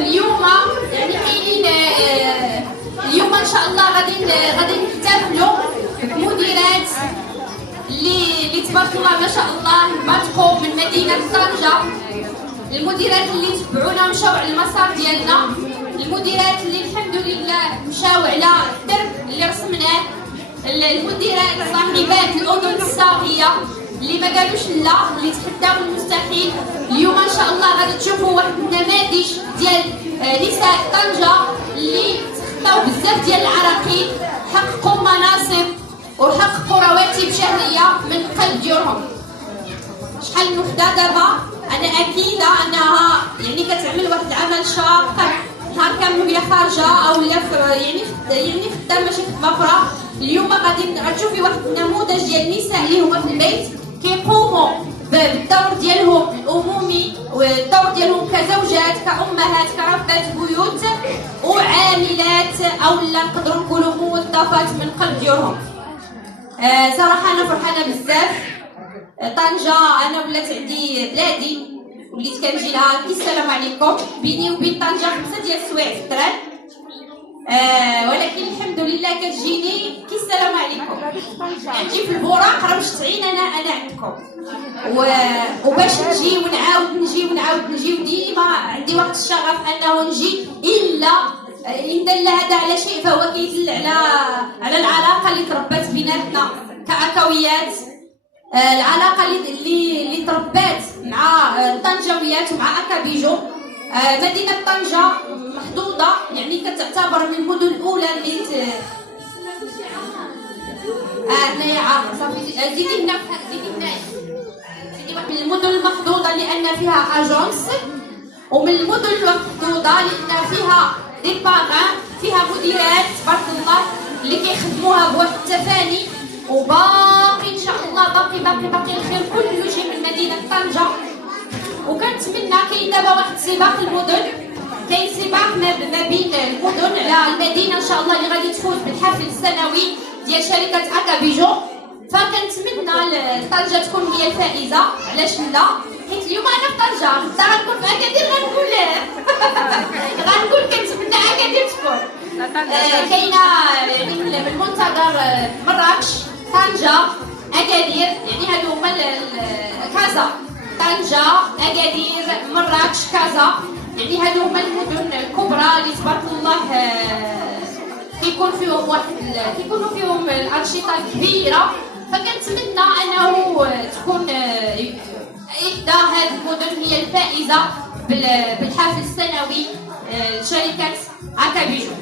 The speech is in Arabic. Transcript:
اليوم يعني كاينين اليوم ان شاء الله غادي نحتفلوا بمديرات اللي تبارك الله ما شاء الله باتقوا من مدينه طنجه. المديرات اللي تبعونا مشاو على المسار ديالنا، المديرات اللي الحمد لله مشاو على الدرب اللي رسمناه، المديرات صاحبات الاذن الصاغيه اللي ما قالوش لا، اللي تحداو المستحيل. اليوم ان شاء الله غادي تشوفوا واحد النماذج ديال نساء طنجه اللي تخطاو بزاف ديال العراقيل، حققوا مناصب وحققوا رواتب شهريه من قلب ديالهم. شحال من وحده دابا انا اكيده انها يعني كتعمل واحد العمل شاق نهار كامل وهي خارجه او يعني خدامه شي خدمه اخرى. اليوم غادي تشوفي واحد النموذج ديال النساء اللي هما في البيت كيقوموا بالدور ديالهم الامومي والدور ديالهم كزوجات كامهات كربات بيوت وعاملات او لا نقدروا نقولوا موظفات من قلب ديالهم. صراحه انا فرحانه بزاف. طنجه انا ولات عندي بلادي، وليت كنجي لها كي السلام عليكم. بيني وبين طنجه 5 ديال السوايع في التران، ولكن الحمد لله كتجيني كي السلام عليكم. كنجي في البوراق راه باش تعين انا عندكم، وباش نجي ونعاود نجي وديما عندي واحد الشغف انه نجي الا ان دل هذا على شيء فهو كيدل على العلاقه اللي تربات بيناتنا كاكاويات، العلاقه اللي تربات مع الطنجاويات ومع اكابيجو. مدينه طنجه محظوظه، يعني كتعتبر من المدن الاولى اللي هنايا عامر صافي زيدي هنا زيدي واحد من المدن المحظوظه لان فيها اجونس، ومن المدن المحظوظه لان فيها دي باغان، فيها مديرات تبارك الله اللي كيخدموها بواحد التفاني. وباقي ان شاء الله باقي الخير كله يجي من مدينه طنجه. وكنتمنى كاين دابا واحد سباق المدن، كاين سباق ما بين المدن على المدينه ان شاء الله اللي غادي تفوز بالحفل السنوي ديال شركه اكابيجو. فكنتمنى طنجه تكون هي الفائزه. علاش لا؟ حيت اليوم انا في طنجه غدا غنكون في اكادير غنقول كنتمنى اكادير تكون كاينه يعني من منتظر مراكش طنجه اكادير، يعني هادو هما كازا طنجه اكادير مراكش كازا، يعني هادو هما المدن الكبرى اللي تبارك الله كيكونوا فيهم الانشطه الكبيره. فكنتمنى انه تكون احدى هذه المدن هي الفائزه بالحافل السنوي لشركه اكابيجو.